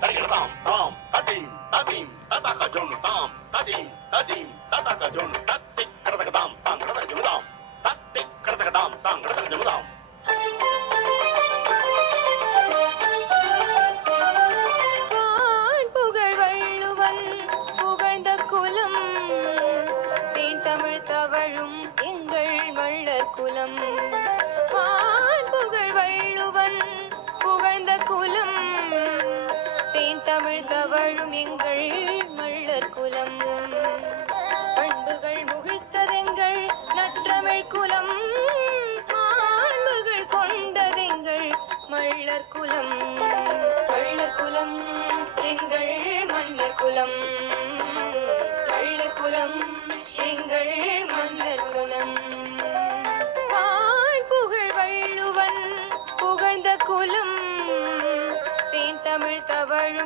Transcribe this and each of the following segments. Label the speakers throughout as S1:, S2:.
S1: தரிகிடதாம் தாம் ததீம் ததீம் ததக ஜொன்னு தாம் ததீம் ததீம் ததக ஜொன்னு தத்தி கடதகதாம் தாம் கடதக ஜொன்னுதாம் தத்தி கடதகதாம் தாம் கடதக ஜொன்னுதாம்
S2: வான் புகழ் வள்ளுவன் புகழ்ந்த குலம். தேன் தமிழ் தவழும் எங்கள் வள்ளற் குலம். தமிழ் தவழும் எங்கள் மள்ளர் குலம். பண்புகள் முகிழ்த்ததெங்கள் நற்றமிழ் குலம். மாண்புகள் கொண்டதெங்கள் மள்ளர் குலம்.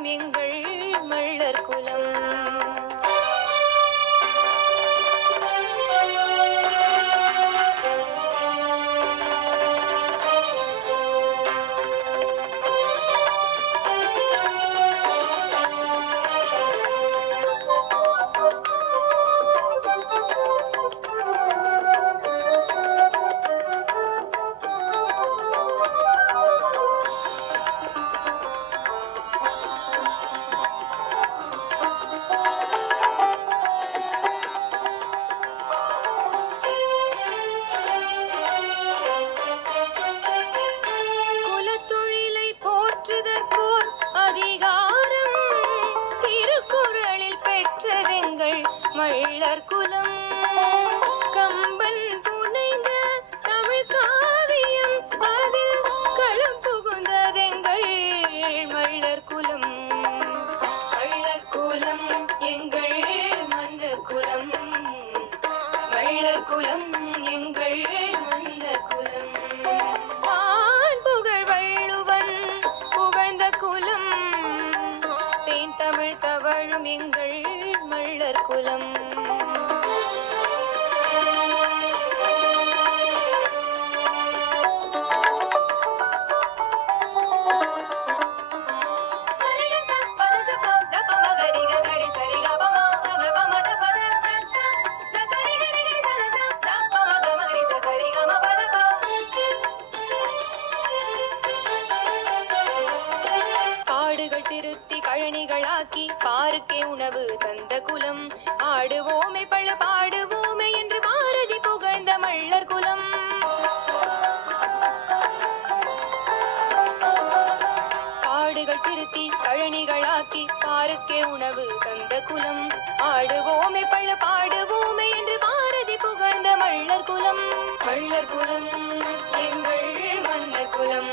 S2: எங்கள் குலம் எங்கள் மன்னர் குலம். வான் புகழ் வள்ளுவன் புகழ்ந்த குலம். தேன் தமிழ் தவழும் எங்கள் மக்களுக்கே உணவு தந்த குலம். ஆடுவோமே பழ பாடுவோமே என்று பாரதி புகழ்ந்த மள்ளர் குலம். காடுகள் திருத்தி கழனிகளாக்கி பாருக்கே உணவு தந்த குலம். ஆடுவோமே பழ பாடுவோமே என்று பாரதி புகழ்ந்த மள்ளர் குலம். மள்ளர் குலம் எங்கள் மன்னர் குலம்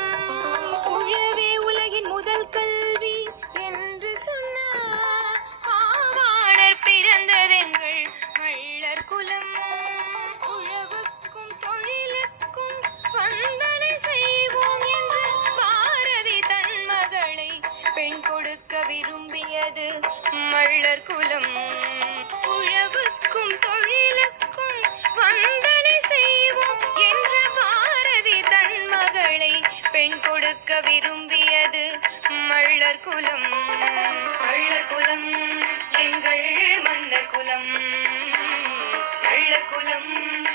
S2: விரும்பியது மள்ளர் குலம். உழவுக்கும் தொழிலுக்கும் வந்தனை செய்வோம் என்ற பாரதி தன் மகளை பெண் கொடுக்க விரும்பியது மள்ளர் குலம். மள்ளர் குலம் எங்கள் மன்னர் குலம். மள்ளர்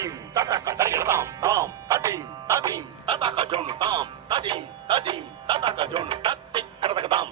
S1: tadim sataka tadir tam tam tadim tadim tataka jon tam tadim tadim tataka jon tatik katakadam